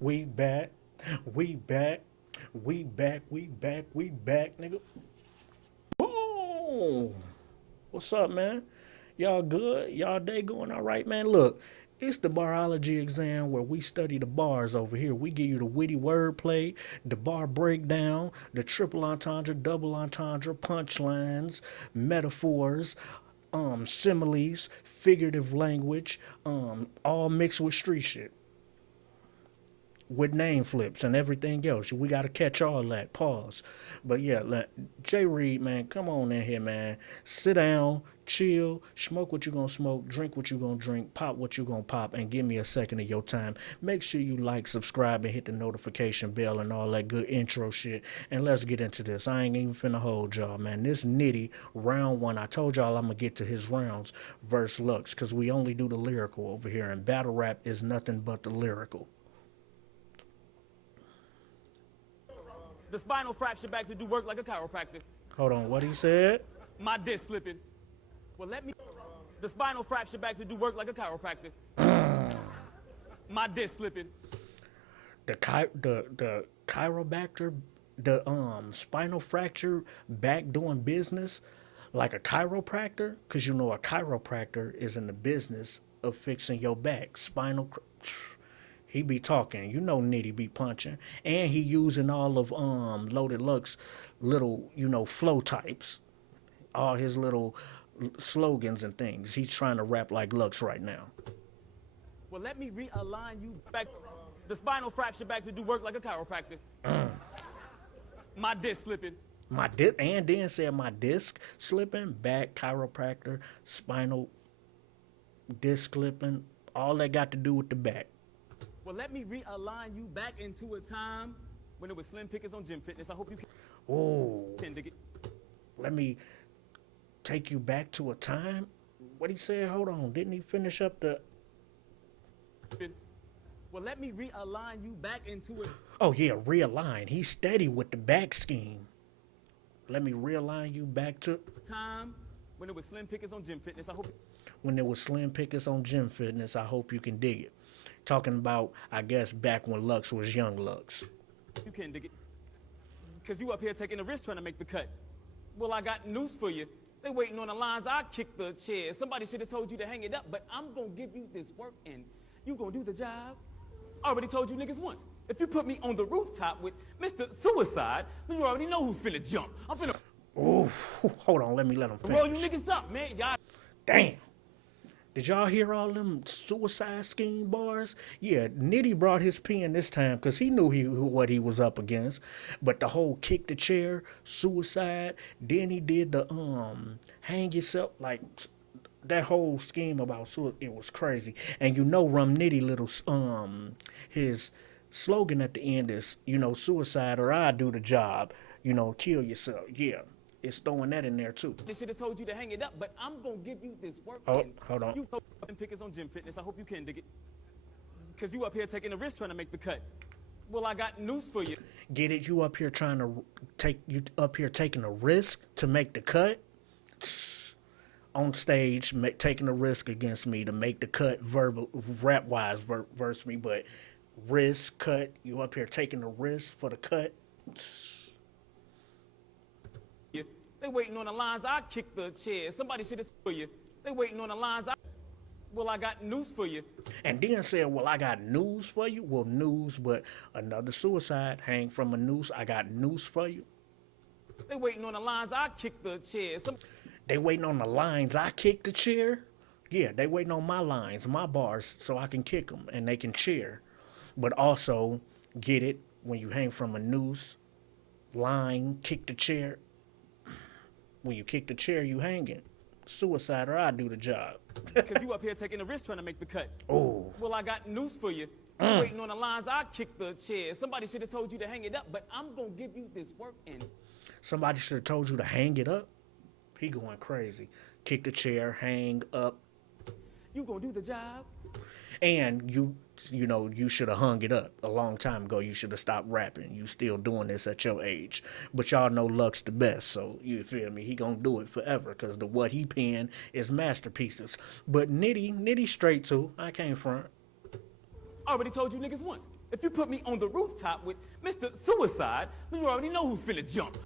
We back. We back. We back. We back. We back, nigga. Boom. What's up, man? Y'all good? Y'all day going all right, man? Look, it's the Bar-Ology exam where we study the bars over here. We give you the witty wordplay, the bar breakdown, the triple entendre, double entendre, punchlines, metaphors, similes, figurative language, all mixed with street shit, with name flips and everything else. We got to catch all that. Pause. But yeah, Jay Reed, man, come on in here, man. Sit down, chill, smoke what you gonna smoke, drink what you gonna drink, pop what you gonna pop, and give me a second of your time. Make sure you like, subscribe, and hit the notification bell and all that good intro shit. And let's get into this. I ain't even finna hold y'all, man. This Nitty, round one. I told y'all I'm gonna get to his rounds versus Lux, because we only do the lyrical over here, and battle rap is nothing but the lyrical. The spinal fracture back to do work like a chiropractor. Hold on, what he said? My disc slipping. Well, let me. The spinal fracture back to do work like a chiropractor. My disc slipping. The chiropractor, the spinal fracture back doing business like a chiropractor, because you know a chiropractor is in the business of fixing your back. He be talking, you know, Nitty be punching, and he using all of Loaded Lux little, flow types, all his little slogans and things. He's trying to rap like Lux right now. Well, let me realign you back. The spinal fracture back to do work like a chiropractor. My disc slipping. My disc, and then said my disc slipping, back chiropractor, spinal disc slipping, all that got to do with the back. Well, let me realign you back into a time when it was slim pickers on gym fitness. I hope you can dig it. Let me take you back to a time. What he said? Hold on. Didn't he finish up the? Well, let me realign you back into it. Oh yeah, realign. He's steady with the back scheme. Let me realign you back to time when it was slim pickers on gym fitness. I hope. When there was slim pickers on gym fitness, I hope you can dig it. Talking about, I guess, back when Lux was young Lux. You can dig it. Because you up here taking a risk trying to make the cut. Well, I got news for you. They waiting on the lines. I kick the chair. Somebody should have told you to hang it up, but I'm going to give you this work, and you going to do the job. I already told you niggas once. If you put me on the rooftop with Mr. Suicide, then you already know who's finna jump. I'm finna... Ooh, hold on. Let me let him finish. Roll you niggas up, man. Y'all... Damn. Did y'all hear all them suicide scheme bars? Yeah, Nitty brought his pen this time because he knew what he was up against. But the whole kick the chair, suicide, then he did the hang yourself, like that whole scheme about suicide. It was crazy. And you know Rum Nitty little his slogan at the end is, suicide or I do the job, kill yourself. Yeah. It's throwing that in there too. They should have told you to hang it up, but I'm gonna give you this work. Oh, hold on. You pickers on gym fitness. I hope you can dig it. Cause you up here taking a risk trying to make the cut. Well, I got news for you. Get it? You up here taking a risk to make the cut? On stage, taking a risk against me to make the cut, rap wise versus me, but risk cut. You up here taking a risk for the cut? They waiting on the lines. I kick the chair. Somebody should have told you. They waiting on the lines. Well, I got news for you. And then said, well, I got news for you. Well, news, but another suicide hang from a noose. I got news for you. They waiting on the lines. I kick the chair. They waiting on the lines. I kick the chair. Yeah, they waiting on my lines, my bars, so I can kick them and they can cheer. But also, get it, when you hang from a noose, line, kick the chair. When you kick the chair, you hanging. Suicide or I do the job. Because you up here taking a risk trying to make the cut. Oh. Well, I got news for you. Waiting on the lines, I kick the chair. Somebody should have told you to hang it up, but I'm going to give you this work and... Somebody should have told you to hang it up? He going crazy. Kick the chair, hang up. You going to do the job? And you should have hung it up a long time ago. You should have stopped rapping. You still doing this at your age. But y'all know Lux the best, so you feel me? He gonna do it forever because what he penned is masterpieces. But Nitty straight too. I can't front. I already told you niggas once. If you put me on the rooftop with Mr. Suicide, then you already know who's finna jump.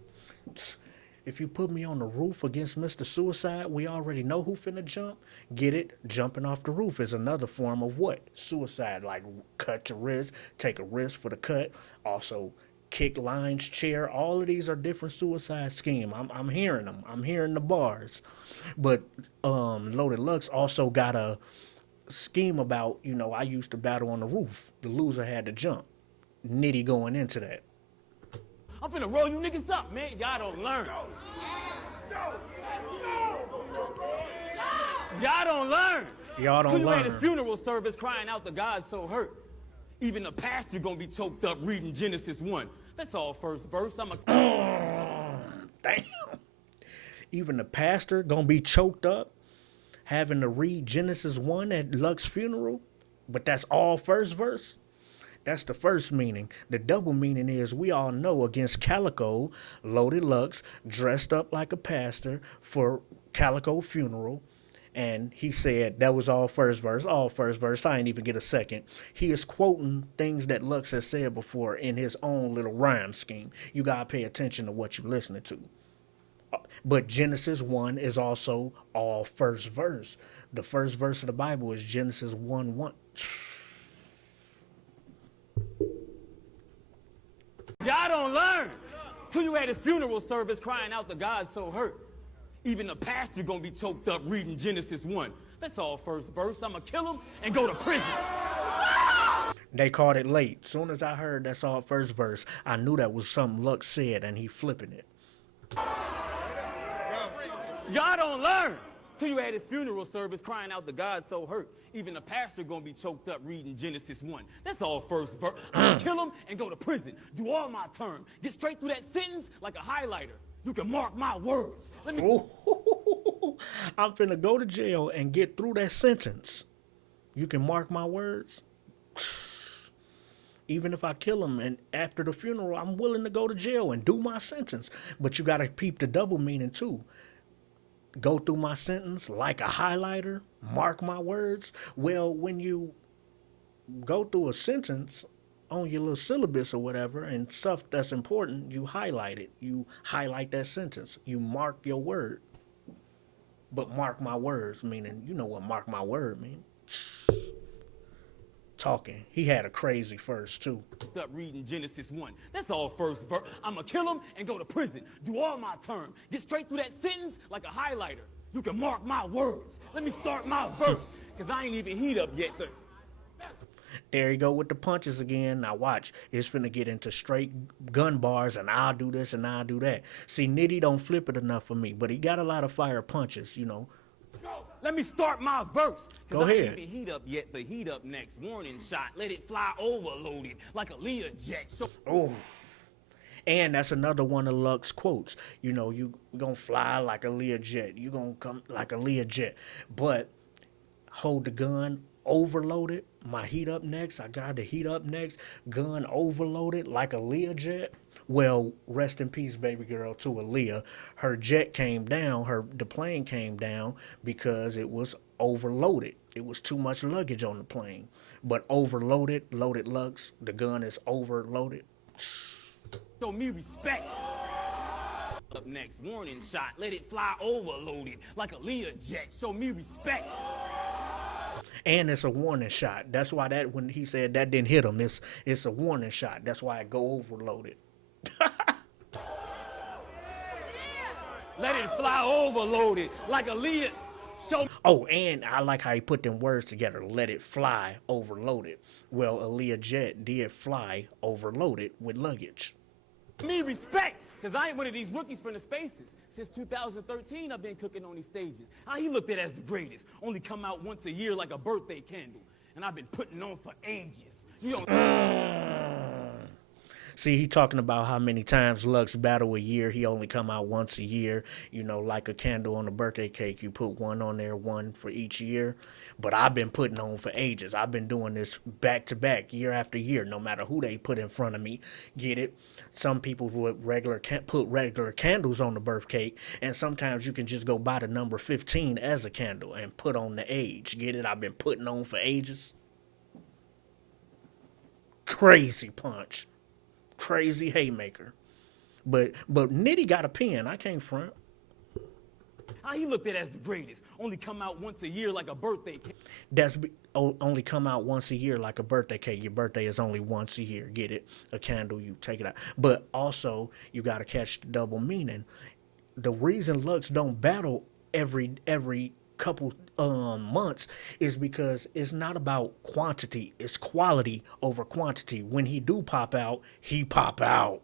If you put me on the roof against Mr. Suicide, we already know who finna jump. Get it? Jumping off the roof is another form of what? Suicide, like cut to wrist, take a risk for the cut. Also, kick lines, chair. All of these are different suicide scheme. I'm hearing them. I'm hearing the bars. But Loaded Lux also got a scheme about, I used to battle on the roof. The loser had to jump. Nitty going into that. I'm finna roll you niggas up, man. Y'all don't learn. Y'all don't learn. Y'all don't Till you learn. at his funeral service crying out the God so hurt. Even the pastor gonna be choked up reading Genesis 1. That's all first verse. Damn. Even the pastor gonna be choked up having to read Genesis 1 at Lux's funeral. But that's all first verse. That's the first meaning. The double meaning is we all know against Calico, Loaded Lux dressed up like a pastor for Calico funeral. And he said that was all first verse. I ain't even get a second. He is quoting things that Lux has said before in his own little rhyme scheme. You got to pay attention to what you're listening to. But Genesis 1 is also all first verse. The first verse of the Bible is Genesis 1:1. Y'all don't learn. Till you at his funeral service crying out the God so hurt. Even the pastor gonna be choked up reading Genesis 1. That's all first verse. I'ma kill him and go to prison. They caught it late. Soon as I heard that's all first verse, I knew that was something Lux said and he flipping it. Y'all don't learn. Till you at his funeral service crying out the God so hurt. Even the pastor gonna be choked up reading Genesis 1. That's all first verse. I'ma kill him and go to prison. Do all my term. Get straight through that sentence like a highlighter. You can mark my words. Let me. I'm finna go to jail and get through that sentence. You can mark my words. Even if I kill him and after the funeral, I'm willing to go to jail and do my sentence. But you gotta peep the double meaning too. Go through my sentence like a highlighter, mark my words. Well, when you go through a sentence on your little syllabus or whatever and stuff that's important, you highlight it. You highlight that sentence. You mark your word. But mark my words, meaning, you know what mark my word means. Talking. He had a crazy first too. Up reading Genesis 1. That's all first verse. I'ma kill him and go to prison. Do all my term. Get straight through that sentence like a highlighter. You can mark my words. Let me start my verse. Cause I ain't even heat up yet. There you go with the punches again. Now watch. It's finna get into straight gun bars and I'll do this and I'll do that. See, Nitty don't flip it enough for me, but he got a lot of fire punches, Let me start my verse. Go I ahead. ain't even heat up yet. The heat up next. Warning shot. Let it fly overloaded like a Learjet. So Oh. And that's another one of Lux quotes. You gonna fly like a Learjet. You gonna come like a Learjet. But hold the gun overloaded. My heat up next. I got the heat up next. Gun overloaded like a Learjet. Well, rest in peace, baby girl, to Aaliyah. Her jet came down. The plane came down because it was overloaded. It was too much luggage on the plane. But overloaded, Loaded Lux, the gun is overloaded. show me respect. Up next. Warning shot. Let it fly overloaded like a Learjet. Show me respect. And it's a warning shot. That's why when he said that didn't hit him, it's a warning shot. That's why it go overloaded. Let it fly overloaded like a Lear. Oh, and I like how he put them words together. Let it fly overloaded. Well, a Learjet did fly overloaded with luggage. Me respect, because I ain't one of these rookies from the spaces. Since 2013, I've been cooking on these stages. How he looked at as the greatest. Only come out once a year like a birthday candle. And I've been putting on for ages. You don't... See, he talking about how many times Lux battle a year. He only come out once a year. Like a candle on a birthday cake. You put one on there, one for each year. But I've been putting on for ages. I've been doing this back to back, year after year, no matter who they put in front of me. Get it? Some people would put regular candles on the birth cake. And sometimes you can just go buy the number 15 as a candle and put on the age. Get it? I've been putting on for ages. crazy punch, crazy haymaker. But Nitty got a pen. I can't front. How he looked at as the greatest? Only come out once a year like a birthday cake. Only come out once a year like a birthday cake. Your birthday is only once a year. Get it? A candle, you take it out. But also, you got to catch the double meaning. The reason Lux don't battle every couple months is because it's not about quantity. It's quality over quantity. When he do pop out, he pop out.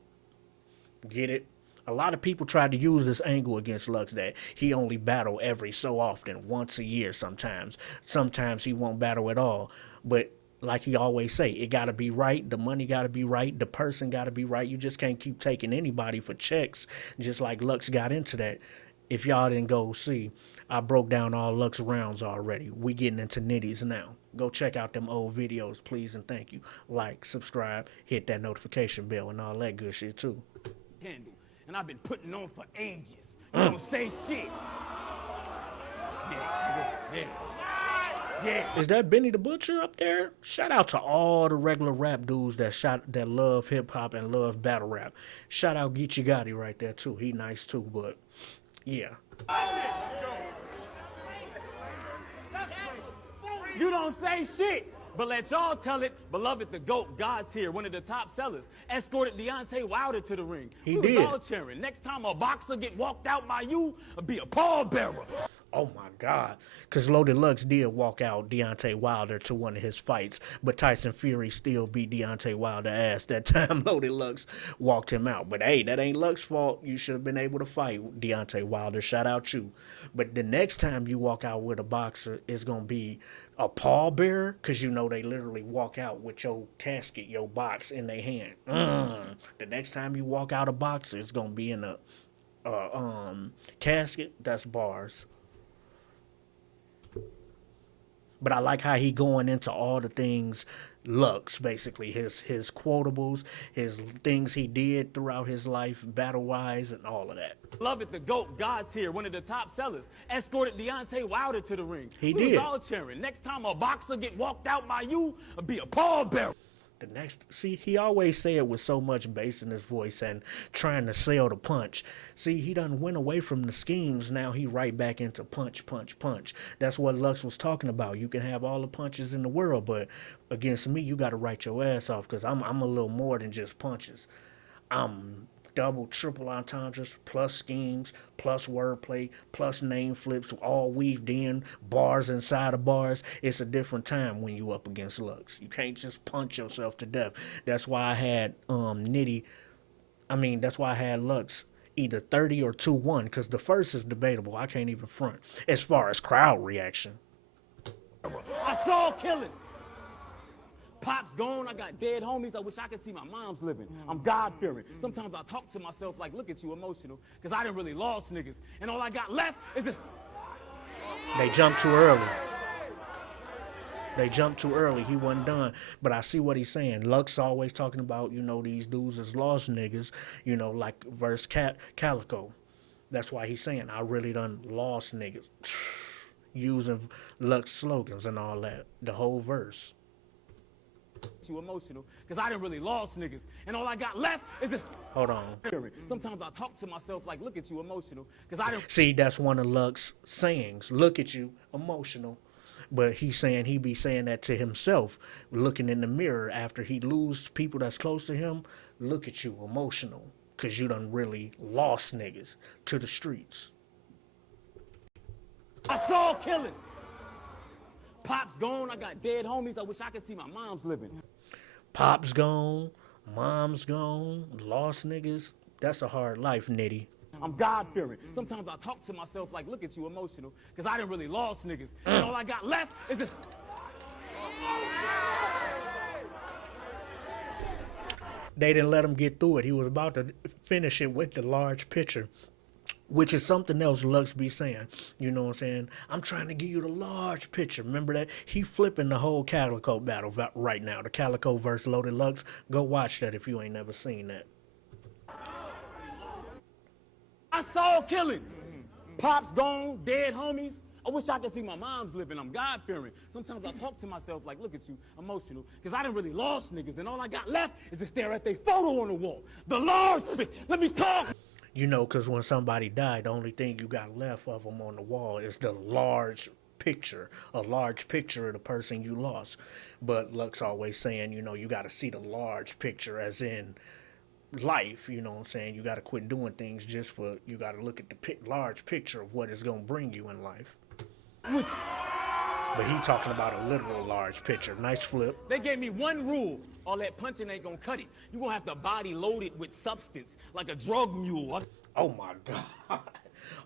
Get it? A lot of people tried to use this angle against Lux that he only battle every so often, once a year sometimes. Sometimes he won't battle at all. But like he always say, it got to be right. The money got to be right. The person got to be right. You just can't keep taking anybody for checks, just like Lux got into that. If y'all didn't go see, I broke down all Lux rounds already. We getting into nitties now. Go check out them old videos, please and thank you. Like, subscribe, hit that notification bell and all that good shit too. Candle. And I've been putting on for ages. You don't say shit. Yeah. Is that Benny the Butcher up there? Shout out to all the regular rap dudes that love hip hop and love battle rap. Shout out Geechee Gotti right there too. He nice too, but yeah. You don't say shit. But let y'all tell it, beloved, the GOAT, God tier, one of the top sellers, escorted Deontay Wilder to the ring. He we did. Was all cheering. Next time a boxer get walked out by you, I'll be a pallbearer. Oh my God. Because Loaded Lux did walk out Deontay Wilder to one of his fights, but Tyson Fury still beat Deontay Wilder ass that time Loaded Lux walked him out. But hey, that ain't Lux's fault. You should have been able to fight Deontay Wilder. Shout out you. But the next time you walk out with a boxer, it's going to be a pallbearer, because you know they literally walk out with your casket, your box in their hand. The next time you walk out a boxer, it's going to be in a casket. That's bars. But I like how he going into all the things Lux, basically his quotables, his things he did throughout his life, battle wise, and all of that. Love it, the GOAT, God tier, one of the top sellers, escorted Deontay Wilder to the ring. He we did. Was all cheering. Next time a boxer get walked out by you, I'll be a pallbearer. He always say it with so much bass in his voice and trying to sell the punch. See, he done went away from the schemes. Now he right back into punch, punch, punch. That's what Lux was talking about. You can have all the punches in the world, but against me, you got to write your ass off, because I'm a little more than just punches. I'm double, triple entendres, plus schemes, plus wordplay, plus name flips, all weaved in, bars inside of bars. It's a different time when you up against Lux. You can't just punch yourself to death. That's why I had that's why I had Lux either 30 or 2-1, because the first is debatable. I can't even front as far as crowd reaction. I saw killings. Pop's gone, I got dead homies, I wish I could see my mom's living. I'm God-fearing. Sometimes I talk to myself like, look at you, emotional, because I done really lost niggas. And all I got left is this. They jumped too early. He wasn't done. But I see what he's saying. Lux always talking about, these dudes is lost niggas, like verse Calico. That's why he's saying, I really done lost niggas. Using Lux slogans and all that. The whole verse. You emotional, because I done really lost niggas. And all I got left is this. Hold on. Sometimes I talk to myself like, look at you, emotional, because I done. See, that's one of Lux's sayings. Look at you, emotional. But he be saying that to himself, looking in the mirror after he lose people that's close to him. Look at you, emotional, because you done really lost niggas to the streets. I saw killings. Pop's gone, I got dead homies, I wish I could see my mom's living. Pop's gone, mom's gone, lost niggas. That's a hard life, Nitty. I'm God-fearing. Sometimes I talk to myself like, look at you, emotional, because I done really lost niggas. And all I got left is this. They didn't let him get through it. He was about to finish it with the large picture, which is something else Lux be saying. You know what I'm saying? I'm trying to give you the large picture. Remember that? He flipping the whole Calico battle right now. The Calico versus Loaded Lux. Go watch that if you ain't never seen that. I saw killings. Pop's gone, dead homies. I wish I could see my mom's living. I'm God-fearing. Sometimes I talk to myself like, look at you, emotional, because I done really lost niggas, and all I got left is to stare at their photo on the wall. The large bitch. Let me talk. You know, because when somebody died, the only thing you got left of them on the wall is the large picture, a large picture of the person you lost. But Lux always saying, you know, you got to see the large picture as in life, you know what I'm saying? You got to quit doing things just for, you got to look at the large picture of what is going to bring you in life. But he talking about a literal large picture. Nice flip. They gave me one rule. All that punching ain't gonna cut it. You gonna have the body loaded with substance, like a drug mule. Oh my God.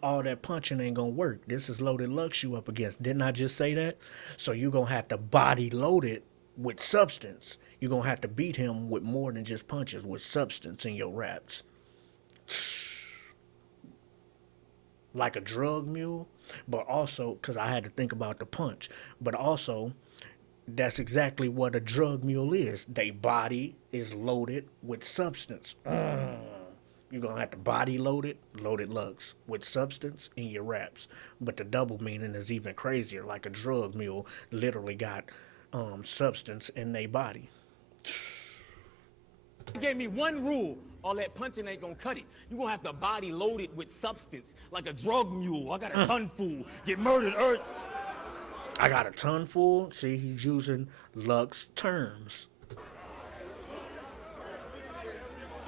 All that punching ain't gonna work. This is Loaded Lux you up against. Didn't I just say that? So you gonna have to body load it with substance. You're gonna have to beat him with more than just punches, with substance in your raps. Like a drug mule, but also, because I had to think about the punch, but also, that's exactly what a drug mule is. They body is loaded with substance. You're going to have to body load it, Loaded Lux, with substance in your raps. But the double meaning is even crazier. Like a drug mule literally got substance in their body. They gave me one rule. All that punching ain't gonna cut it. You gonna have the body loaded with substance, like a drug mule. I got a ton full. Get murdered, earth. I got a ton full. See, he's using Lux terms. You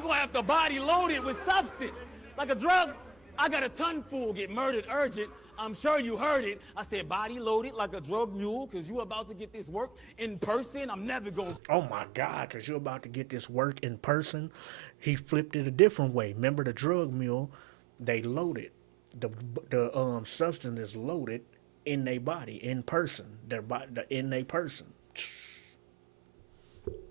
gonna have the body loaded with substance, like a drug. I got a ton full. Get murdered, urgent. I'm sure you heard it. I said body loaded like a drug mule, because you about to get this work in person. I'm never going. Oh my God, because you're about to get this work in person. He flipped it a different way. Remember the drug mule, they loaded. The substance is loaded in their body, in person. Their body, in their person.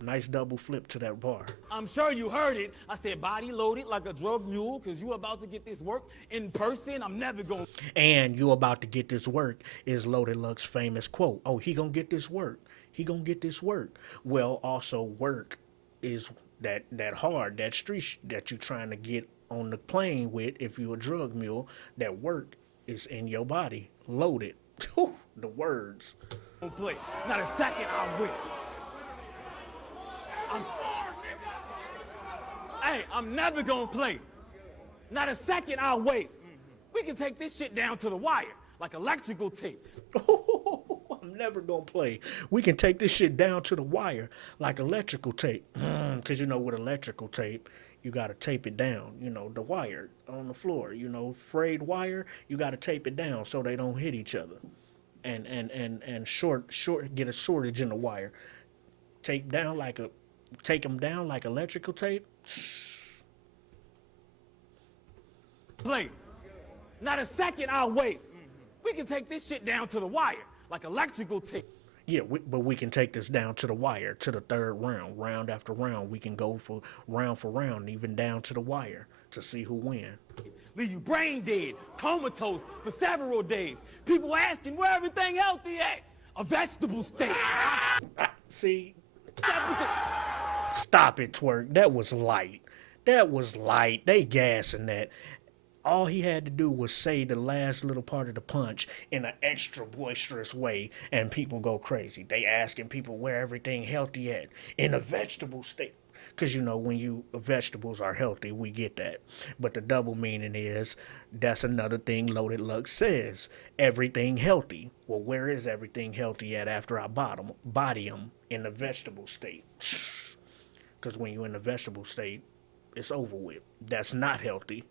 Nice double flip to that bar. I'm sure you heard it. I said body loaded like a drug mule, because you about to get this work in person. I'm never going. And you about to get this work is Loaded Lux's famous quote. Oh, he gonna get this work. He gonna get this work. Well, also work is that hard, that street that you trying to get on the plane with. If you a drug mule, that work is in your body, loaded. The words. Don't play. Not a second I'll win. I'm never gonna play. Not a second I'll waste. We can take this shit down to the wire, like electrical tape. I'm never gonna play. We can take this shit down to the wire, like electrical tape. Because you know, with electrical tape, you gotta tape it down. You know, the wire on the floor. You know, frayed wire. You gotta tape it down so they don't hit each other, and get a shortage in the wire. Take them down like electrical tape. Play. Not a second I'll waste. We can take this shit down to the wire, like electrical tape. Yeah, but we can take this down to the wire, to the third round. Round after round, we can go for round, even down to the wire to see who wins. Leave you brain dead, comatose for several days. People asking where everything healthy at. A vegetable state. See? Stop it, Twerk. That was light. They gassing that. All he had to do was say the last little part of the punch in an extra boisterous way, and people go crazy. They asking people where everything healthy at. In a vegetable state. Because, you know, when vegetables are healthy, we get that. But the double meaning is, that's another thing Loaded Lux says. Everything healthy. Well, where is everything healthy at after I body them in the vegetable state? Because when you're in the vegetable state, it's over with. That's not healthy.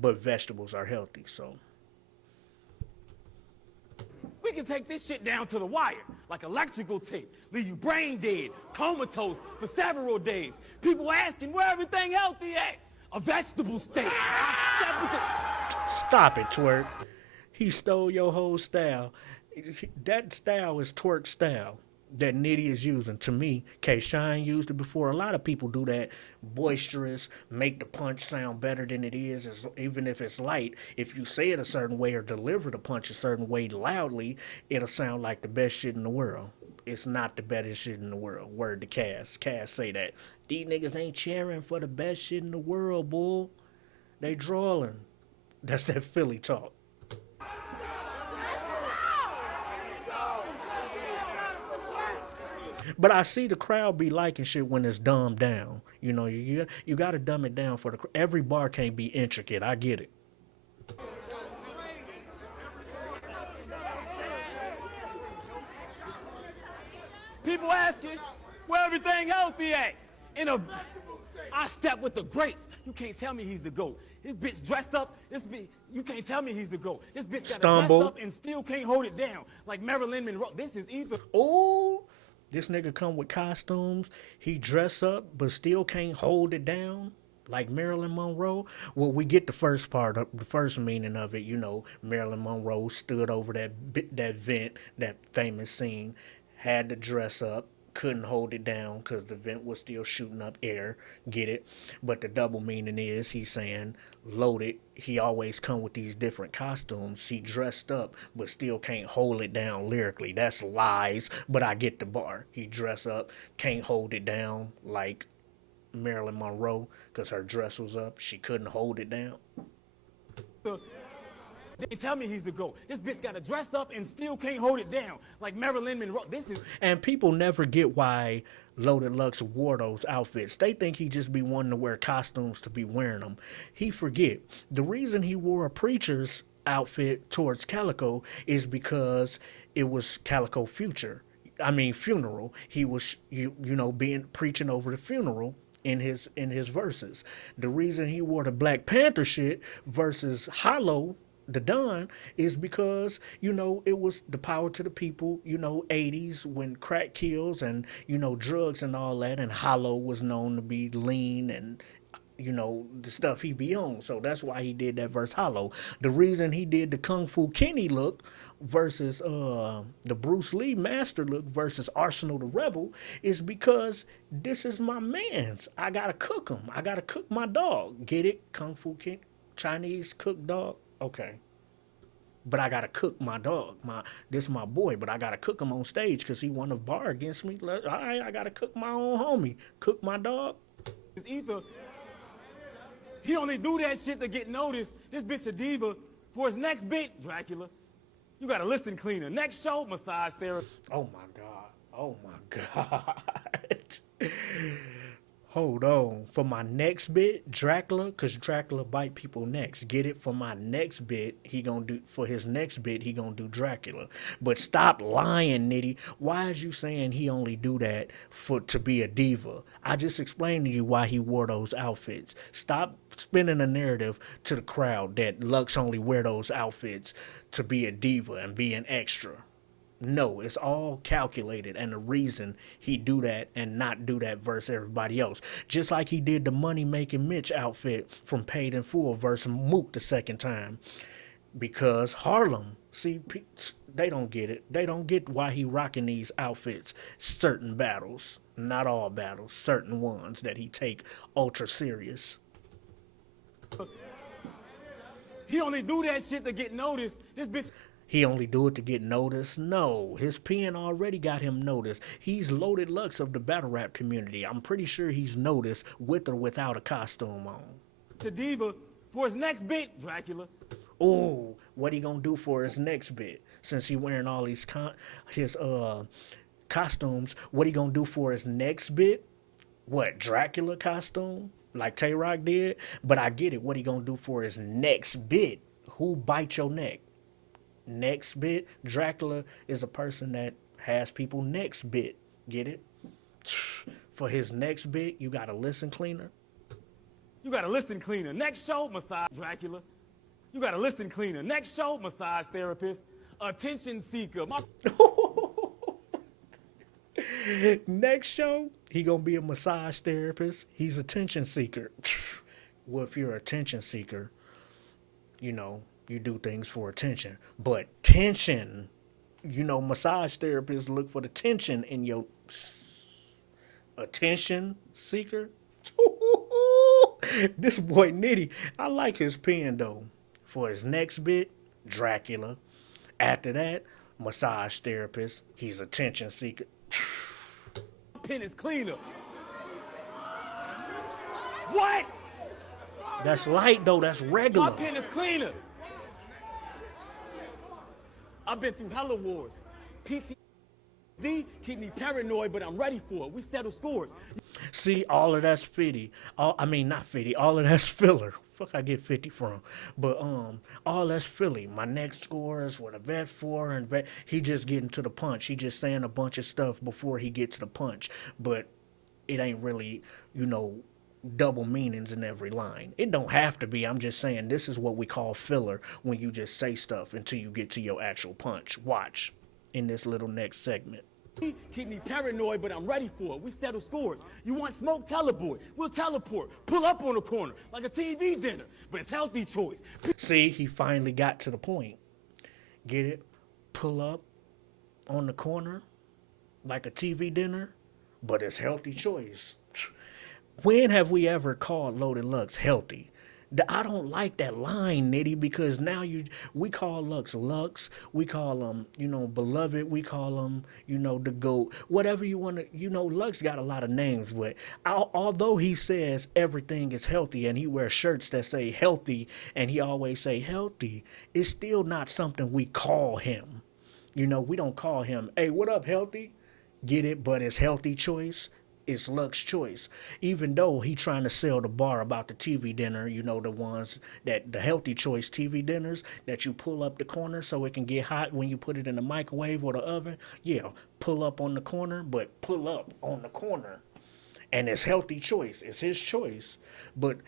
But vegetables are healthy, so. We can take this shit down to the wire, like electrical tape. Leave you brain dead, comatose for several days. People asking where everything healthy at. A vegetable state. Stop it, Twerk. He stole your whole style. That style is Twerk style that Nitty is using. To me, K-Shine used it before. A lot of people do that boisterous, make the punch sound better than it is, even if it's light. If you say it a certain way or deliver the punch a certain way loudly, it'll sound like the best shit in the world. It's not the best shit in the world. Word to Cass. Cass say that. These niggas ain't cheering for the best shit in the world, bull. They drawing. That's that Philly talk. But I see the crowd be liking shit when it's dumbed down. You know, you got to dumb it down for every bar can't be intricate. I get it. People asking where everything healthy at. I step with the greats. You can't tell me he's the GOAT. This bitch dressed up. You can't tell me he's the GOAT. This bitch got to dress up and still can't hold it down. Like Marilyn Monroe. This is either. Oh, this nigga come with costumes. He dress up, but still can't hold it down. Like Marilyn Monroe. Well, we get the first part, the first meaning of it. You know, Marilyn Monroe stood over that vent, that famous scene, had to dress up, couldn't hold it down because the vent was still shooting up air. Get it? But the double meaning is he's saying loaded. He always come with these different costumes. He dressed up, but still can't hold it down lyrically. That's lies, but I get the bar. He dress up, can't hold it down like Marilyn Monroe because her dress was up. She couldn't hold it down. They tell me he's the GOAT. This bitch got to dress up and still can't hold it down. Like Marilyn Monroe. This is. And people never get why Loaded Lux wore those outfits. They think he just be wanting to wear costumes to be wearing them. He forget. The reason he wore a preacher's outfit towards Calico is because it was Calico funeral. He was you know preaching over the funeral in his verses. The reason he wore the Black Panther shit versus Hollow the Don is because, you know, it was the power to the people, you know, 80s when crack kills and, you know, drugs and all that, and Hollow was known to be lean and, you know, the stuff he be on. So that's why he did that verse Hollow. The reason he did the Kung Fu Kenny look versus the Bruce Lee master look versus Arsenal the Rebel is because this is my man's. I gotta cook him. I gotta cook my dog. Get it? Kung Fu Kenny, Chinese cook dog. Okay. But I gotta cook my dog. This my boy, but I gotta cook him on stage because he won a bar against me. All right, I gotta cook my own homie. Cook my dog. It's either he only do that shit to get noticed. This bitch a diva. For his next bit, Dracula, you gotta listen cleaner. Next show, massage therapy. Oh my God. Oh my God. Hold on. For my next bit, Dracula, because Dracula bite people next. Get it? For my next bit, for his next bit, he gonna do Dracula. But stop lying, Nitty. Why is you saying he only do that to be a diva? I just explained to you why he wore those outfits. Stop spinning a narrative to the crowd that Lux only wear those outfits to be a diva and be an extra. No, it's all calculated, and the reason he do that and not do that versus everybody else. Just like he did the Money Making Mitch outfit from Paid in Full versus Mook the second time. Because Harlem, see, they don't get it. They don't get why he rocking these outfits. Certain battles, not all battles, certain ones that he take ultra serious. He only do that shit to get noticed. This bitch. He only do it to get noticed? No, his pen already got him noticed. He's Loaded Lux of the battle rap community. I'm pretty sure he's noticed with or without a costume on. To diva for his next bit, Dracula. What he gonna do for his next bit? Since he wearing all these costumes, what he gonna do for his next bit? What, Dracula costume? Like Tay-Rock did? But I get it. What he gonna do for his next bit? Who bite your neck? Next bit, Dracula is a person that has people next bit. Get it? For his next bit, you gotta listen cleaner. You gotta listen cleaner. Next show, massage Dracula. You gotta listen cleaner. Next show, massage therapist. Attention seeker. Next show, he gonna be a massage therapist. He's attention seeker. Well, if you're an attention seeker, you know, you do things for attention. But tension, you know, massage therapists look for the tension in your attention seeker. This boy Nitty, I like his pen though. For his next bit, Dracula. After that, massage therapist. He's attention seeker. Pen is cleaner. What? That's light though. That's regular. My pen is cleaner. I've been through hella wars. PT D, keep me paranoid, but I'm ready for it. We settle scores. See, all of that's 50. Not 50. All of that's filler. Fuck, I get 50 from. But all that's Philly. My next scores with a vet for and vet. He just getting to the punch. He just saying a bunch of stuff before he gets to the punch. But it ain't really, double meanings in every line. It don't have to be. I'm just saying this is what we call filler when you just say stuff until you get to your actual punch. Watch in this little next segment. Keep me paranoid, but I'm ready for it. We settle scores. You want smoke? Teleport. We'll teleport. Pull up on the corner like a TV dinner, but it's healthy choice. See, he finally got to the point. Get it? Pull up on the corner like a TV dinner, but it's healthy choice. When have we ever called Loaded Lux healthy? I don't like that line, Nitty, because now we call Lux Lux, we call him, beloved, we call him, the GOAT, whatever you want to, Lux got a lot of names, but although he says everything is healthy and he wears shirts that say healthy and he always say healthy, it's still not something we call him. We don't call him, hey, what up, healthy? Get it? But it's healthy choice. It's Lux choice. Even though he trying to sell the bar about the TV dinner, the ones that the healthy choice TV dinners that you pull up the corner so it can get hot when you put it in the microwave or the oven. Yeah, pull up on the corner, but pull up on the corner. And it's healthy choice. It's his choice. But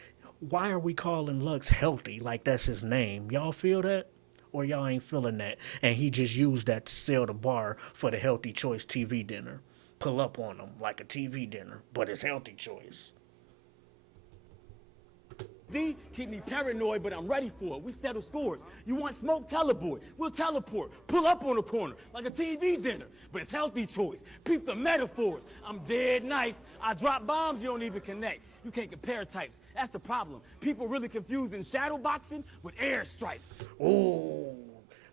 why are we calling Lux healthy like that's his name? Y'all feel that? Or y'all ain't feeling that? And he just used that to sell the bar for the healthy choice TV dinner. Pull up on them like a TV dinner, but it's healthy choice. D, keep me paranoid, but I'm ready for it. We settle scores. You want smoke? Teleport. We'll teleport. Pull up on the corner like a TV dinner, but it's healthy choice. Peep the metaphors. I'm dead nice. I drop bombs you don't even connect. You can't compare types. That's the problem. People really confusing shadow boxing with air strikes. Oh,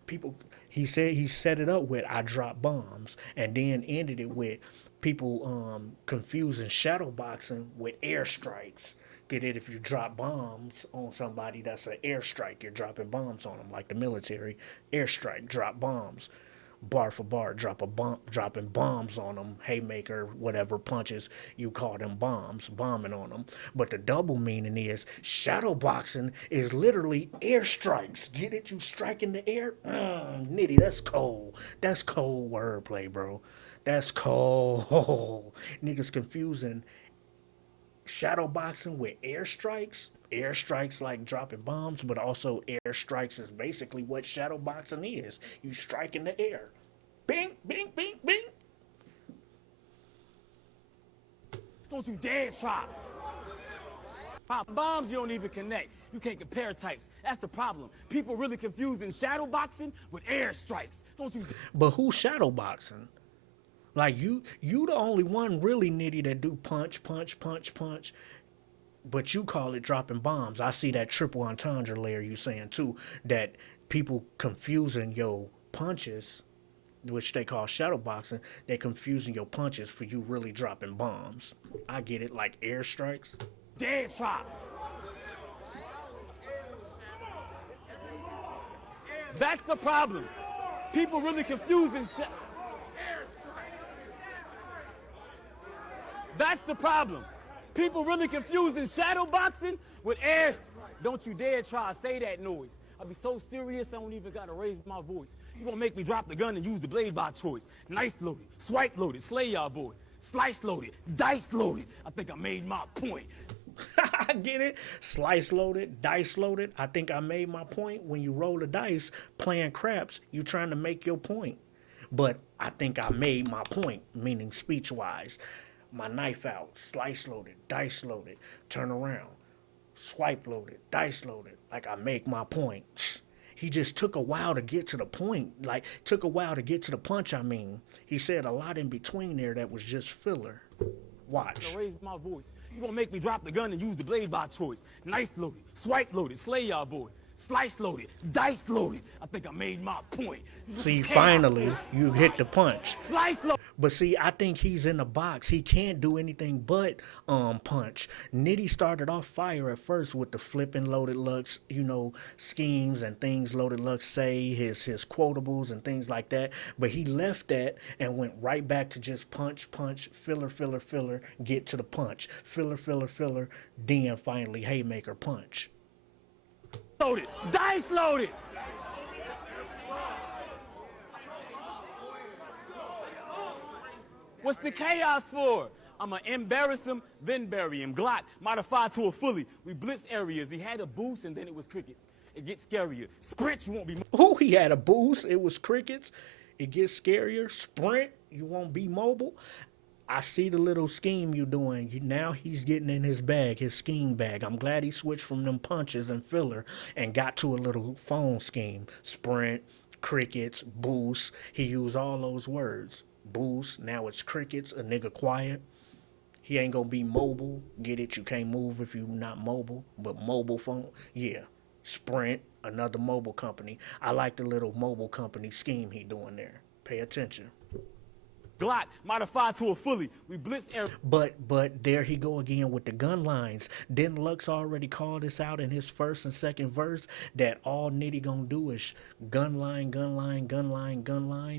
people. He said he set it up with I drop bombs and then ended it with people confusing shadow boxing with airstrikes. Get it? If you drop bombs on somebody, that's an airstrike. You're dropping bombs on them like the military. Airstrike, drop bombs. Bar for bar, dropping bombs on them, haymaker, whatever punches, you call them bombs, bombing on them. But the double meaning is shadow boxing is literally airstrikes. Get it? You strike in the air? Nitty, that's cold. That's cold wordplay, bro. That's cold. Niggas confusing shadow boxing with airstrikes. Airstrikes like dropping bombs, but also airstrikes is basically what shadow boxing is. You strike in the air. Bing, bing, bing, bing. Don't you dare try. Pop bombs you don't even connect. You can't compare types. That's the problem. People really confusing shadow boxing with airstrikes. Don't you? But who's shadow boxing? Like you the only one really, Nitty, that do punch, punch, punch, punch. But you call it dropping bombs. I see that triple entendre layer you saying too, that people confusing your punches, which they call shadow boxing, they confusing your punches for you really dropping bombs. I get it, like airstrikes. Dead try. That's the problem. People really confusing That's the problem. People really confusing shadow boxing with air. Don't you dare try to say that noise. I'll be so serious I don't even gotta raise my voice. You gonna make me drop the gun and use the blade by choice. Knife loaded, swipe loaded, slay y'all boy. Slice loaded, dice loaded. I think I made my point. I get it. Slice loaded, dice loaded. I think I made my point. When you roll the dice, playing craps, you trying to make your point. But I think I made my point, meaning speech-wise. My knife out, slice loaded, dice loaded, turn around, swipe loaded, dice loaded, like I make my point. He just took a while to get to the point, like took a while to get to the punch, I mean. He said a lot in between there that was just filler. Watch. I raise my voice. You gonna make me drop the gun and use the blade by choice. Knife loaded, swipe loaded, slay y'all boy. Slice loaded, dice loaded. I think I made my point. See, finally, you hit the punch. Slice loaded. But see, I think he's in a box. He can't do anything but punch. Nitty started off fire at first with the flipping Loaded Lux, schemes and things Loaded Lux say, his quotables and things like that. But he left that and went right back to just punch, filler, get to the punch. Filler, then finally haymaker punch. Loaded, dice loaded. What's the chaos for? I'ma embarrass him, then bury him. Glock, modified to a fully. We blitz areas. He had a boost and then it was crickets. It gets scarier. Sprint, you won't be. Oh, he had a boost. It was crickets. It gets scarier. Sprint, you won't be mobile. I see the little scheme you doing. Now he's getting in his bag, his scheme bag. I'm glad he switched from them punches and filler and got to a little phone scheme. Sprint, crickets, boost. He used all those words. Boost, now it's crickets, a nigga quiet. He ain't gonna be mobile. Get it? You can't move if you're not mobile. But mobile phone, yeah. Sprint, another mobile company. I like the little mobile company scheme he doing there. Pay attention. Glock, modified to a fully. We blitz air. But there he go again with the gun lines. Didn't Lux already call this out in his first and second verse that all Nitty gonna do is gun line.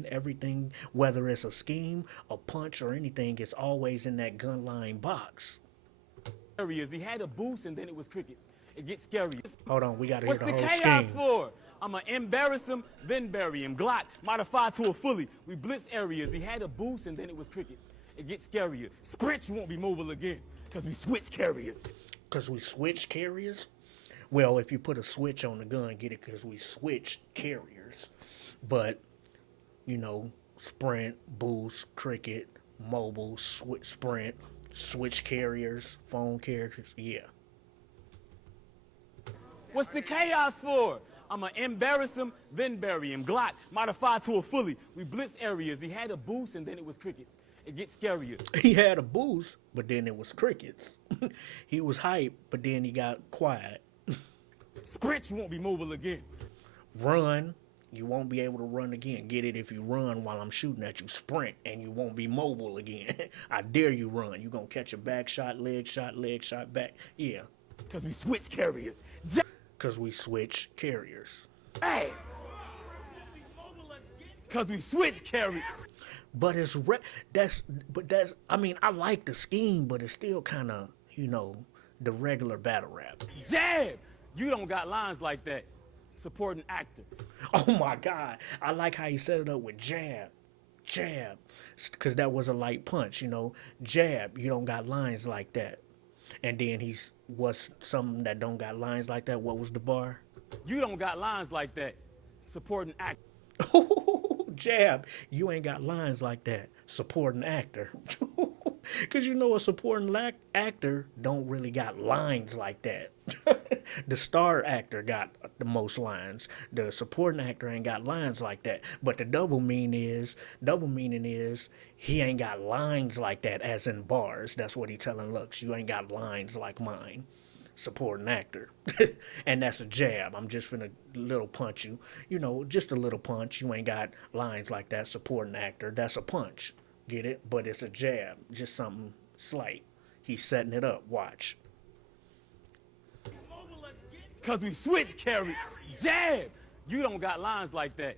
Everything, whether it's a scheme, a punch, or anything, it's always in that gun line box. Areas. He had a boost and then it was crickets. It gets scary. Hold on, we gotta hear What's the the whole chaos scheme. for? I'ma embarrass him, then bury him. Glock, modified to a fully. We blitz areas. He had a boost and then it was crickets. It gets scarier. Sprint, you won't be mobile again. Cause we switch carriers. Cause we switch carriers? Well, if you put a switch on the gun, get it? Cause we switch carriers. But, sprint, boost, cricket, mobile, sprint, switch carriers, phone carriers, yeah. What's the chaos for? I'ma embarrass him, then bury him. Glock, modified to a fully. We blitz areas. He had a boost and then it was crickets. It gets scarier. He had a boost, but then it was crickets. He was hype, but then he got quiet. Sprint, you won't be mobile again. Run, you won't be able to run again. Get it? If you run while I'm shooting at you, sprint, and you won't be mobile again. I dare you run. You gonna catch a back shot, leg shot, back. Yeah. Cause we switch carriers. Cause we switch carriers. Hey! Cause we switch carriers. But I like the scheme, but it's still kind of, the regular battle rap. Jab! You don't got lines like that. Supporting actor. Oh my God. I like how he set it up with jab. Because that was a light punch, Jab, you don't got lines like that. And then was something that don't got lines like that. What was the bar? You don't got lines like that. Supporting actor. Jab, you ain't got lines like that. Supporting actor. Because a supporting actor don't really got lines like that. The star actor got the most lines. The supporting actor ain't got lines like that. But the double meaning is he ain't got lines like that as in bars. That's what he telling Lux. You ain't got lines like mine. Supporting actor. And that's a jab. I'm just finna little punch you. Just a little punch. You ain't got lines like that. Supporting actor. That's a punch. Get it? But it's a jab. Just something slight. He's setting it up. Watch. Cause we switch carry. Jab! You don't got lines like that.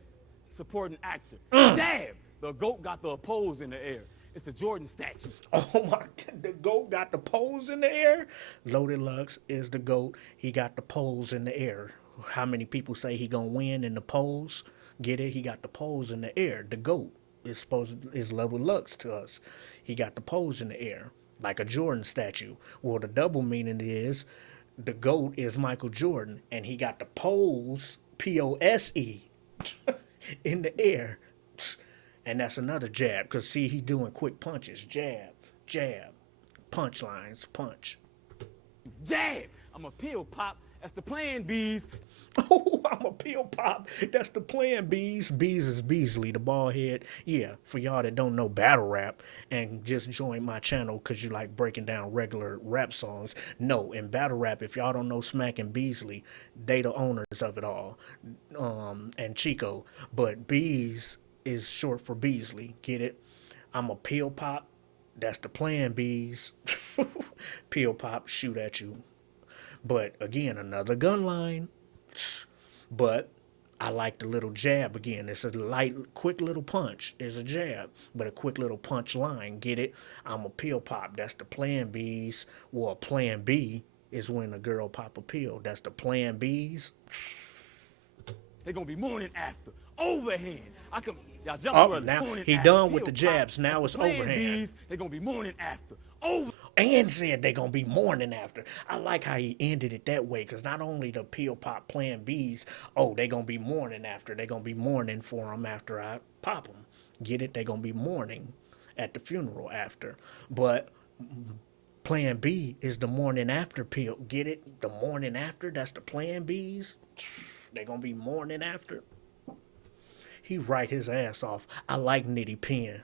Supporting actor. Jab! The GOAT got the pose in the air. It's a Jordan statue. Oh my God, the GOAT got the pose in the air? Loaded Lux is the GOAT. He got the pose in the air. How many people say he gonna win in the pose? Get it? He got the pose in the air. The GOAT is Loaded Lux to us. He got the pose in the air. Like a Jordan statue. Well, the double meaning is the GOAT is Michael Jordan, and he got the pose, P-O-S-E, in the air. And that's another jab, because see, he doing quick punches. Jab, punchlines, punch. Jab! I'm a pill pop That's the plan, B's. Oh, I'm a pill pop. That's the plan, Bees. Bees is Beasley, the bald head. Yeah, for y'all that don't know battle rap and just join my channel because you like breaking down regular rap songs. No, in battle rap, if y'all don't know Smack and Beasley, they the owners of it all. And Chico. But Bees is short for Beasley. Get it? I'm a pill pop. That's the plan, Bees. Pill pop, shoot at you. But again, another gun line. But I like the little jab again. It's a light, quick little punch. It's a jab, but a quick little punch line. Get it? I'm a pill pop. That's the plan B's. Well, plan B is when a girl pop a pill. That's the plan B's. They're gonna be morning after. Overhand. Y'all jump Oh, early. now Morning he after. done with Pill the jabs. pop. Now That's it's the plan, overhand. B's. They're gonna be morning after. Over. And said they gonna be morning after. I like how he ended it that way, because not only the pill pop plan B's, oh, they gonna be morning after. They gonna be mourning for him after I pop them. Get it? They gonna be mourning at the funeral after. But plan B is the morning after pill. Get it? The morning after. That's the plan B's. They gonna be morning after. He write his ass off. I like Nitty pen.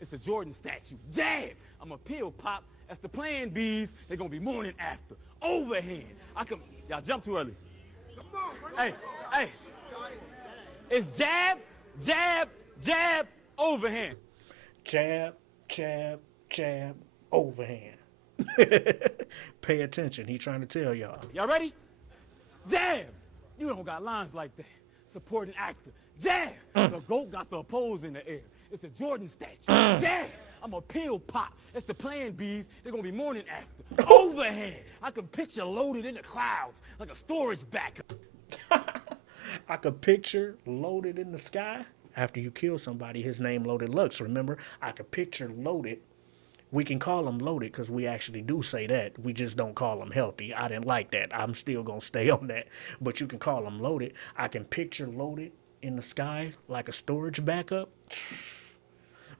It's a Jordan statue. Jab. I'm a pill pop. That's the plan, B's. They're gonna be morning after. Overhand. Y'all jump too early. Hey. It's jab, jab, jab, overhand. Jab, jab, jab, overhand. Pay attention. He trying to tell y'all. Y'all ready? Jab. You don't got lines like that. Supporting actor. Jab. The GOAT got the pose in the air. It's a Jordan statue. Jab. I'm a pill pop. That's the plan, B's. They're gonna be morning after. Overhand. I can picture loaded in the clouds like a storage backup. I could picture loaded in the sky after you kill somebody. His name Loaded Lux. Remember, I could picture loaded. We can call him loaded because we actually do say that. We just don't call him healthy. I didn't like that. I'm still gonna stay on that. But you can call him loaded. I can picture loaded in the sky like a storage backup.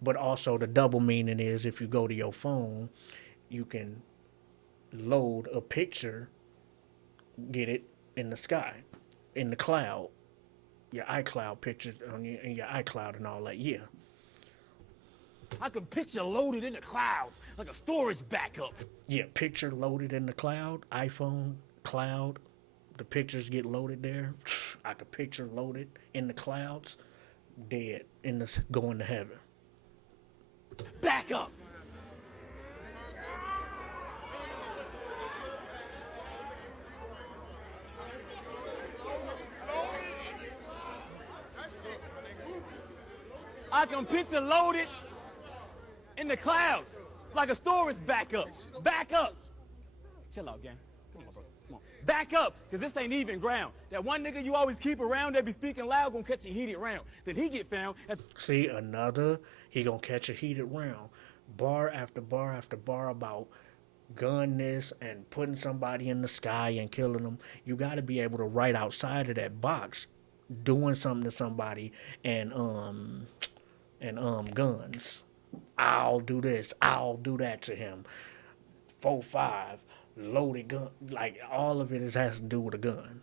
But also the double meaning is if you go to your phone, you can load a picture, get it in the sky, in the cloud, your iCloud pictures on in your iCloud and all that. Yeah. I can picture loaded in the clouds like a storage backup. Yeah, picture loaded in the cloud, iPhone, cloud. The pictures get loaded there. I could picture loaded in the clouds, dead, going to heaven. Back up. I can picture loaded in the clouds like a storage backup. Back up. Chill out, gang. Come on, bro. Come on. Back up, because this ain't even ground. That one nigga you always keep around that be speaking loud gonna catch a heated round. Then he get found at... See, he gonna catch a heated round. Bar after bar after bar about gun this and putting somebody in the sky and killing them. You gotta be able to write outside of that box, doing something to somebody and guns. I'll do this, I'll do that to him. 4-5, loaded gun, like all of it has to do with a gun.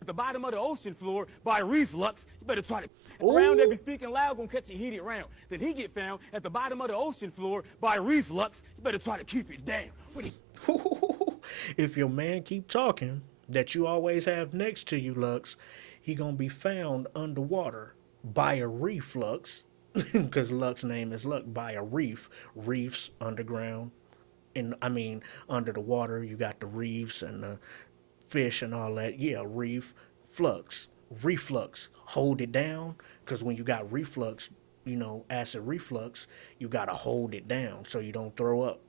At the bottom of the ocean floor by reflux. You better try to... Around that be speaking loud gonna catch a heated round. Then he get found at the bottom of the ocean floor by reflux. You better try to keep it down. If your man keep talking that you always have next to you, Lux, he gonna be found underwater by a reflux, because Lux name is Lux, by a reef. Reefs underground, under the water. You got the reefs and the fish and all that. Yeah, reef, flux, reflux. Hold it down, because when you got reflux, acid reflux, you gotta hold it down so you don't throw up.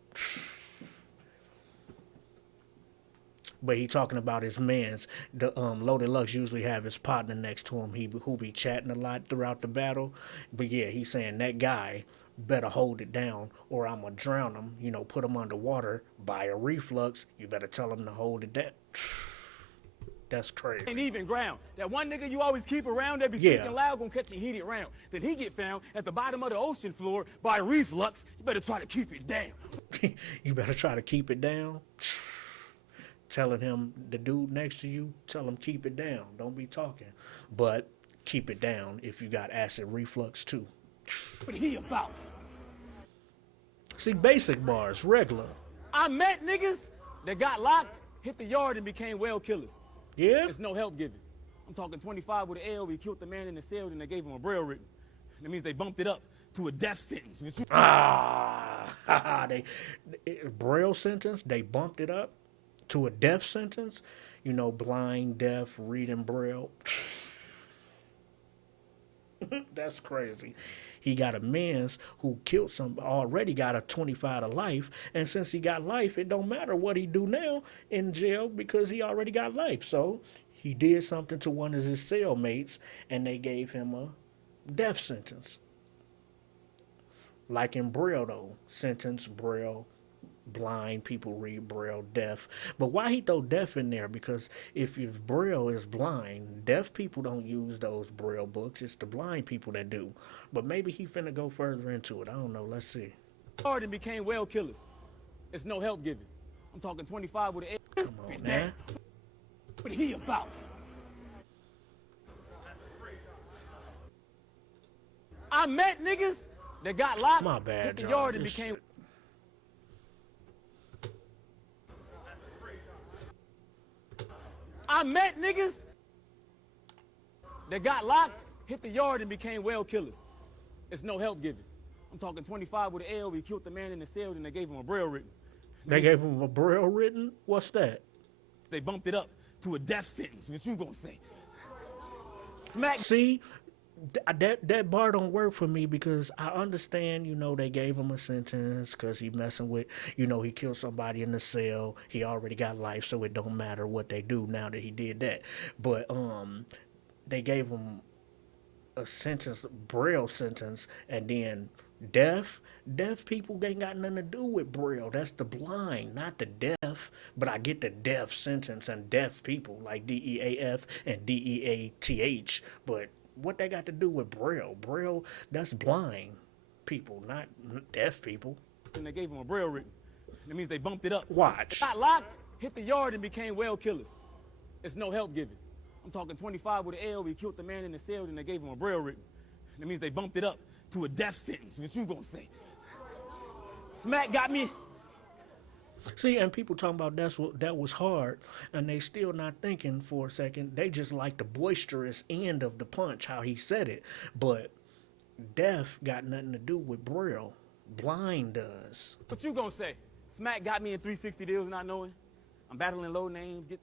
But he talking about his mans. The Loaded Lux usually have his partner next to him. Who be chatting a lot throughout the battle. But yeah, he's saying that guy better hold it down or I'm gonna drown him. Put him underwater by a reflux. You better tell him to hold it down. That's crazy. Ain't even ground. That one nigga you always keep around that be speaking loud gonna catch a heated round. Then he get found at the bottom of the ocean floor by reflux. You better try to keep it down. You better try to keep it down. telling him, the dude next to you, tell him keep it down. Don't be talking. But keep it down if you got acid reflux too. What he about? See, basic bars, regular. I met niggas that got locked, hit the yard, and became well killers. Yeah? There's no help given. I'm talking 25 with an L. We killed the man in the cell, and they gave him a braille written. That means they bumped it up to a death sentence. Which you they Braille sentence, they bumped it up to a death sentence. You know, blind, deaf, reading Braille. That's crazy. He got a man's who killed somebody, already got a 25 to life, and since he got life, it don't matter what he do now in jail because he already got life. So he did something to one of his cellmates, and they gave him a death sentence. Like in Braille, though, sentence, Braille, blind people read Braille, deaf. But why he throw deaf in there? Because if Braille is blind, deaf people don't use those Braille books. It's the blind people that do. But maybe he finna go further into it. I don't know. Let's see. yard and became well killers. There's no help given. I'm talking 25 with an L. Come on, man. What he about? I met niggas that got locked, My bad, hit the John. yard, and This became. I met niggas that got locked, hit the yard, and became well killers. There's no help given. I'm talking 25 with an L. We killed the man in the cell, and they gave him a braille written. They gave him a Braille written? What's that? They bumped it up to a death sentence. What you gonna say? Smack. See, that bar don't work for me because I understand, you know, they gave him a sentence because he messing with, you know, he killed somebody in the cell. He already got life, so it don't matter what they do now that he did that. But they gave him a sentence, Braille sentence, and then deaf people ain't got nothing to do with Braille. That's the blind, not the deaf. But I get the deaf sentence and deaf people like DEAF and DEATH. But what they got to do with Braille? Braille, that's blind people, not deaf people. And they gave him a braille written. That means they bumped it up. Watch. Got locked, hit the yard, and became well killers. There's no help given. I'm talking 25 with an L. We killed the man in the cell, and they gave him a braille written. That means they bumped it up to a death sentence. What you gonna say? Smack got me. See, and people talking about that was hard, and they still not thinking for a second. They just like the boisterous end of the punch, how he said it. But deaf got nothing to do with Braille. Blind does. What you gonna say? Smack got me in 360 deals not knowing. I'm battling low names, get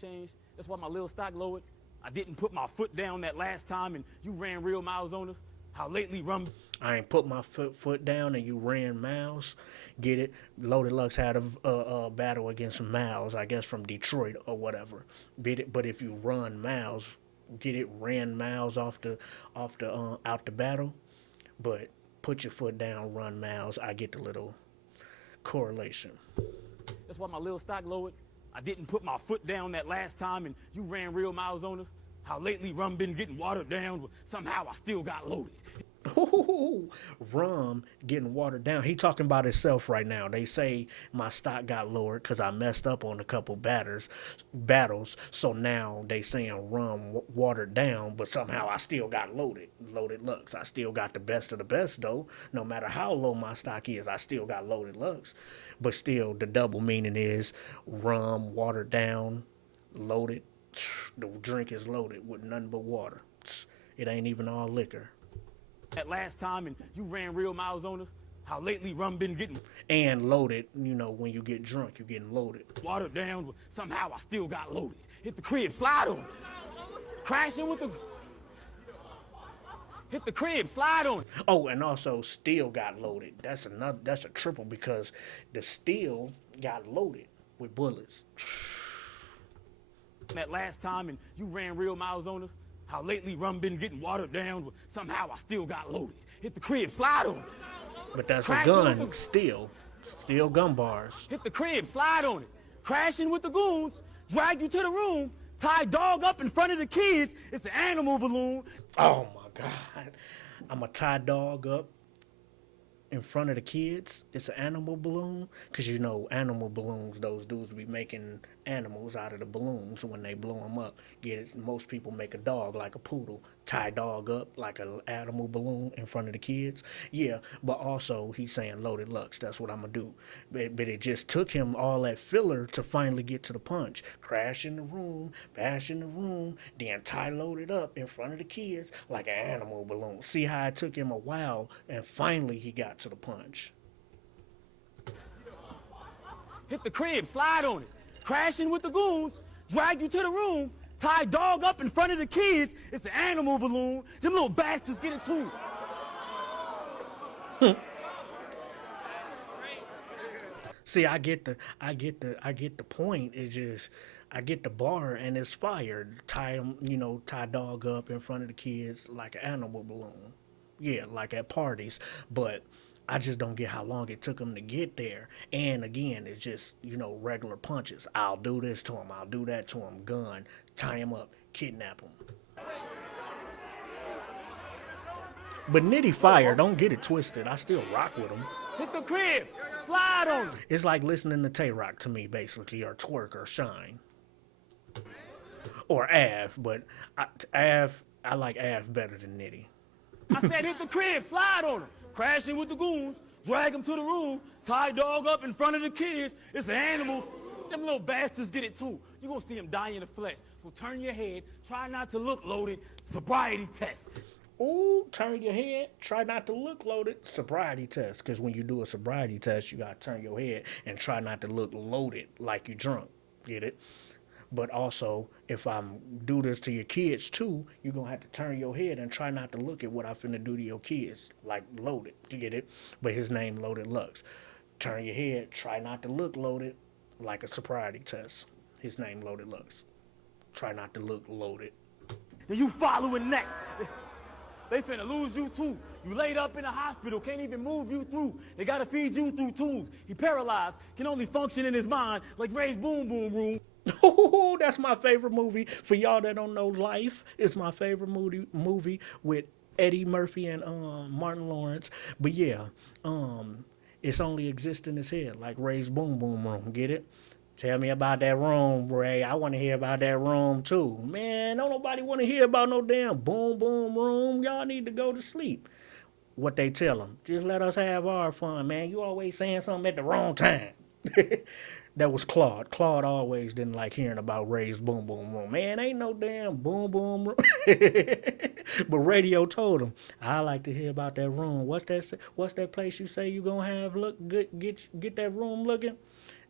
changed. That's why my little stock lowered. I didn't put my foot down that last time, and you ran real miles on us. How lately rum. I ain't put my foot down and you ran miles. Get it? Loaded Lux had a battle against Miles, I guess from Detroit or whatever. But if you run Miles, get it? Ran Miles out the battle. But put your foot down, run Miles. I get the little correlation. That's why my little stock lowered. I didn't put my foot down that last time, and you ran real miles on us. How lately rum been getting watered down, but somehow I still got loaded. Ooh, rum getting watered down. He talking about himself right now. They say my stock got lowered because I messed up on a couple battles. So now they saying rum watered down, but somehow I still got loaded. Loaded Lux. I still got the best of the best though. No matter how low my stock is, I still got Loaded Lux. But still, the double meaning is rum watered down, loaded. The drink is loaded with nothing but water. It ain't even all liquor. That last time, and you ran real miles on us. How lately rum been getting And loaded, you know, when you get drunk, you're getting loaded. watered down, but somehow I still got loaded. Hit the crib, slide on it. Crashing with the. Hit the crib, slide on it. Oh, and also steel got loaded. That's a triple because the steel got loaded with bullets. That last time, and you ran real miles on us. How lately rum been getting watered down, but somehow I still got loaded. Hit the crib, slide on it. But that's a Crashing gun, with the- steel gun bars. Hit the crib, slide on it. Crashing with the goons, drag you to the room, tie dog up in front of the kids. It's an animal balloon. Oh my God. I'm a tie dog up in front of the kids, it's an animal balloon. Because you know, animal balloons, those dudes be making animals out of the balloons when they blow them up. Get it? Most people make a dog like a poodle, tie dog up like an animal balloon in front of the kids. Yeah, but also he's saying loaded lux. That's what I'm gonna do. But it just took him all that filler to finally get to the punch. Crash in the room, bash in the room, then tie loaded up in front of the kids like an animal balloon. See how it took him a while and finally he got to the punch. Hit the crib, slide on it. Crashing with the goons, drag you to the room, tie dog up in front of the kids. It's an animal balloon. Them little bastards get it too. See, I get the point. It's just I get the bar and it's fire. Tie him, tie dog up in front of the kids like an animal balloon. Yeah, like at parties. But I just don't get how long it took him to get there. And again, it's just regular punches. I'll do this to him. I'll do that to him. Gun, tie him up, kidnap him. But Nitty fire, don't get it twisted. I still rock with him. Hit the crib, slide on it. It's like listening to Tay Rock to me, basically, or Twerk or Shine. Or Av, but I like Av better than Nitty. I said hit the crib, slide on him. Crashing with the goons, drag him to the room, tie dog up in front of the kids. It's an animal. Them little bastards get it too. You're gonna see him die in the flesh. So turn your head, try not to look loaded. Sobriety test. Ooh, turn your head. Try not to look loaded. Sobriety test. Because when you do a sobriety test, you got to turn your head and try not to look loaded like you drunk. Get it? But also, if I do this to your kids too, you're going to have to turn your head and try not to look at what I finna do to your kids. Like loaded. You get it? But his name Loaded Lux. Turn your head. Try not to look loaded like a sobriety test. His name Loaded Lux. Try not to look loaded. Then you following next. They finna lose you too. You laid up in the hospital, can't even move you through. They gotta feed you through tubes. He paralyzed, can only function in his mind like Ray's Boom Boom Room. Oh, that's my favorite movie. For y'all that don't know, Life is my favorite movie with Eddie Murphy and Martin Lawrence. But yeah, it's only exists in his head like Ray's Boom Boom Room. Get it? Tell me about that room, Ray. I want to hear about that room, too. Man, don't nobody want to hear about no damn boom, boom room. Y'all need to go to sleep. What they tell them, just let us have our fun, man. You always saying something at the wrong time. That was Claude. Claude always didn't like hearing about Ray's boom, boom room. Man, ain't no damn boom, boom room. But radio told him, I like to hear about that room. What's that place you say you going to have look good, get that room looking?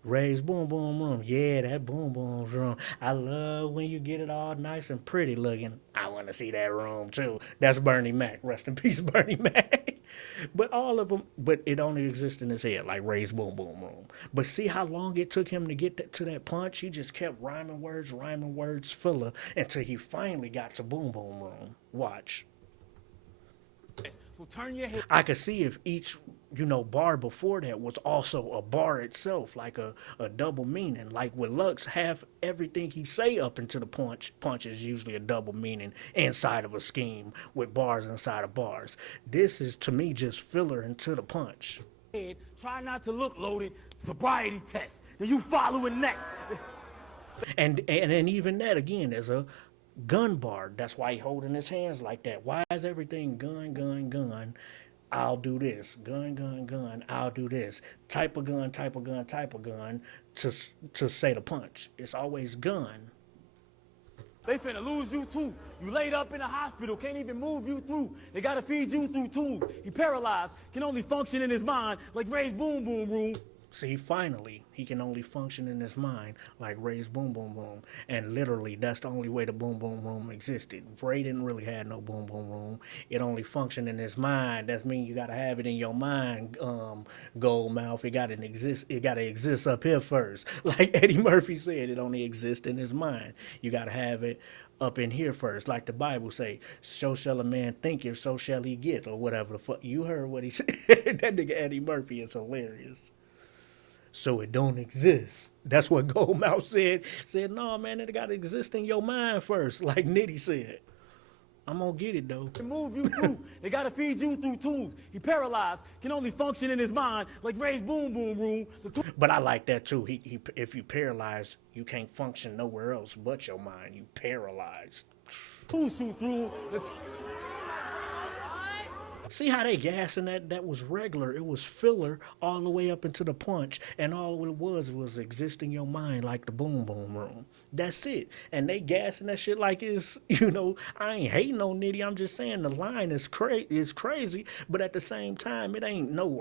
Ray's Boom Boom Room. Yeah, that Boom Boom Room. I love when you get it all nice and pretty looking. I want to see that room too. That's Bernie Mac. Rest in peace, Bernie Mac. But all of them, but it only exists in his head, like Ray's Boom Boom Room. But see how long it took him to get to that punch? He just kept rhyming words, filler, until he finally got to Boom Boom Room. Watch. So turn your head. I could see if each, bar before that was also a bar itself, like a double meaning. Like with Lux, half everything he say up into the punch is usually a double meaning inside of a scheme with bars inside of bars. This is, to me, just filler into the punch. Try not to look loaded. Sobriety test. Then you following next. And even that, again, is a gun bar. That's why he holding his hands like that. Why is everything gun, gun, gun? I'll do this. Gun, gun, gun. I'll do this. Type of gun, type of gun, type of gun to say the punch. It's always gun. They finna lose you too. You laid up in the hospital, can't even move you through. They gotta feed you through tubes. He paralyzed, can only function in his mind like Ray's Boom Boom Room. See, finally, he can only function in his mind like Ray's Boom Boom Room. And literally, that's the only way the Boom Boom Room existed. Ray didn't really have no Boom Boom Room. It only functioned in his mind. That means you got to have it in your mind, Goldmouth. It got to exist up here first. Like Eddie Murphy said, it only exists in his mind. You got to have it up in here first. Like the Bible say, so shall a man think it, so shall he get, or whatever the fuck. You heard what he said. That nigga Eddie Murphy is hilarious. So it don't exist. That's what Goldmouth said. Said, no, man, it got to exist in your mind first, like Nitty said. I'm gonna get it though. To move you through, they gotta feed you through tools. He paralyzed, can only function in his mind like Ray's boom boom room. But I like that too. If you paralyzed, you can't function nowhere else but your mind. You paralyzed. Tools shoot through. See how they gassing that? That was regular. It was filler all the way up into the punch, and all it was exist in your mind like the boom boom room. That's it. And they gassing that shit like it's, I ain't hating on Nitty. I'm just saying the line is crazy, but at the same time, it ain't no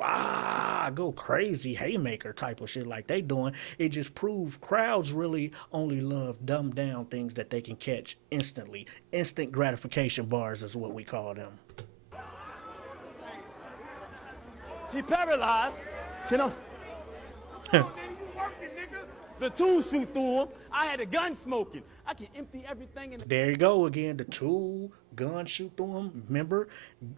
go crazy haymaker type of shit like they doing. It just proved crowds really only love dumbed down things that they can catch instantly. Instant gratification bars is what we call them. He paralyzed, the tools shoot through him. I had a gun smoking. I can empty everything in the... There you go again. The tool gun shoot through him. Remember,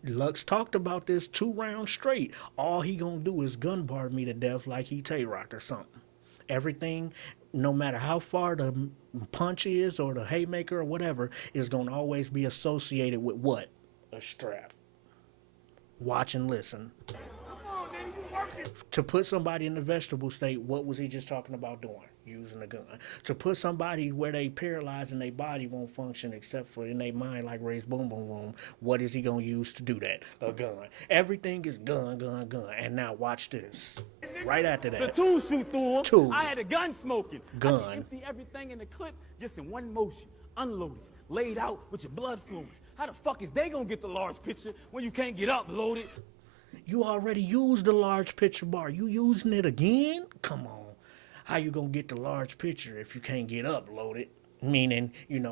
Lux talked about this 2 rounds straight. All he gonna do is gun bar me to death like he Tay-Rock or something. Everything, no matter how far the punch is or the haymaker or whatever, is gonna always be associated with what? A strap. Watch and listen. To put somebody in the vegetable state, what was he just talking about doing? Using a gun. To put somebody where they paralyzed and their body won't function except for in their mind like Ray's boom boom room, what is he going to use to do that? A gun. Everything is gun. And now watch this. Right after that. The tools shoot through him. Tool. I had a gun smoking. Gun. I can empty everything in the clip just in one motion. Unloaded. Laid out with your blood flowing. How the fuck is they going to get the large picture when you can't get up loaded? You already used the large picture bar. You using it again? Come on. How you gonna get the large picture if you can't get up loaded? Meaning,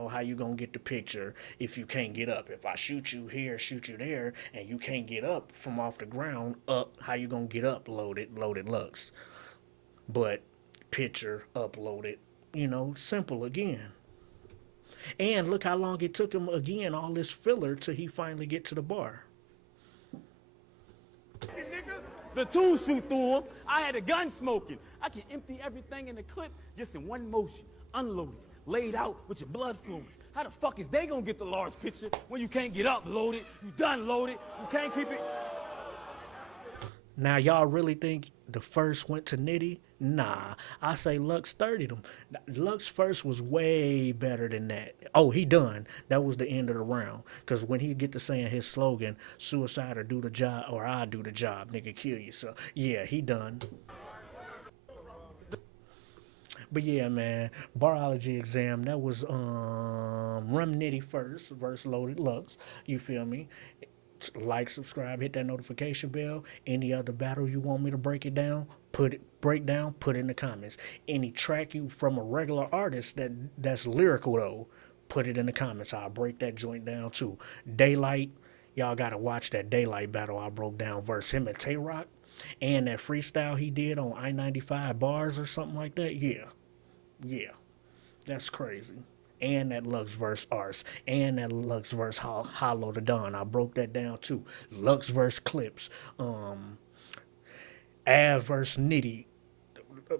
how you gonna get the picture if you can't get up? If I shoot you here, shoot you there, and you can't get up from off the ground up, how you gonna get up loaded Lux? But picture uploaded, simple again. And look how long it took him again, all this filler till he finally get to the bar. The tools shoot through him. I had a gun smoking. I can empty everything in the clip just in one motion. Unloaded. Laid out with your blood flowing. How the fuck is they gonna get the large picture when you can't get up loaded? You done loaded. You can't keep it. Now, y'all really think the first went to Nitty? Nah, I say Lux 30'd him. Lux first was way better than that. Oh, he done. That was the end of the round. Because when he get to saying his slogan, suicide or do the job, or I do the job, nigga, kill you. So, yeah, he done. But yeah, man, Bar-Ology exam, that was Rum Nitty first versus Loaded Lux. You feel me? Like, subscribe, hit that notification bell. Any other battle you want me to break down, put it in the comments. Any track you from a regular artist that's lyrical though, put it in the comments. I'll break that joint down too. Daylight, y'all gotta watch that Daylight battle I broke down versus him and Tay-Rock, and that freestyle he did on I-95 bars or something like that. Yeah, that's crazy. And that Lux verse Ars, and that Lux verse Hollow the Dawn. I broke that down too. Lux verse Clips, Av verse Nitty,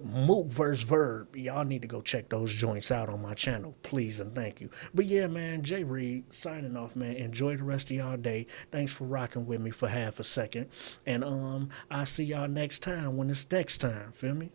Mook verse Verb. Y'all need to go check those joints out on my channel, please and thank you. But yeah, man, J Reed signing off, man. Enjoy the rest of y'all day. Thanks for rocking with me for half a second, and I'll see y'all next time when it's next time. Feel me?